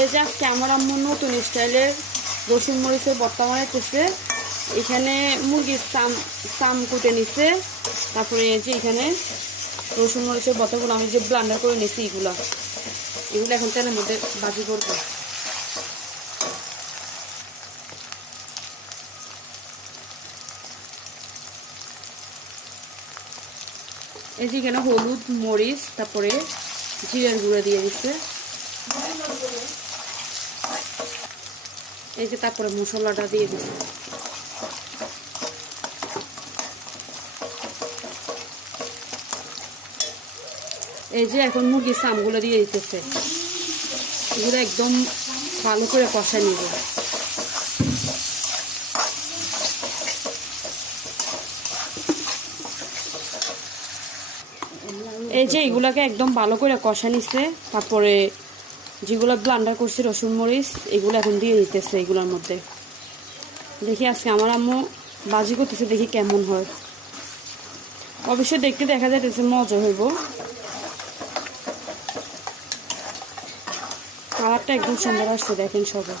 এই যে আজকে আমার আম্মু নতুন স্টাইলের রসুন মরিচের ভর্তা বানাইতেছে। এখানে মুরগির চাম কুটে নিছে, তারপরে এই যে এখানে রসুন মরিচের ভর্তাগুলো আমি যে ব্লান্ডার করে নিছি, এগুলো এখন তেলের মধ্যে ভাজি করবো। এই যে এখানে হলুদ মরিচ তারপরে জিরার গুঁড়ো দিয়ে দিচ্ছে। এই যে তারপরে মশলাটা দিয়ে দিচ্ছে। এই যে এখন মুরগির চামগুলো দিয়ে দিতেছে, এগুলো একদম ভালো করে কষা নিব। এই যে এগুলাকে একদম ভালো করে কষা নিচ্ছে, তারপরে যেগুলো ব্লান্ডার করছি রসুন মরিচ এগুলো এখন দিয়ে দিতেছে এগুলোর মধ্যে। দেখি আজকে আমার আম্মু ভাজি করতেছে, দেখি কেমন হয়। অবশ্যই দেখতে দেখা যাইতেছে মজা হইব, কালারটা একদম সুন্দর আসছে দেখেন সবাই।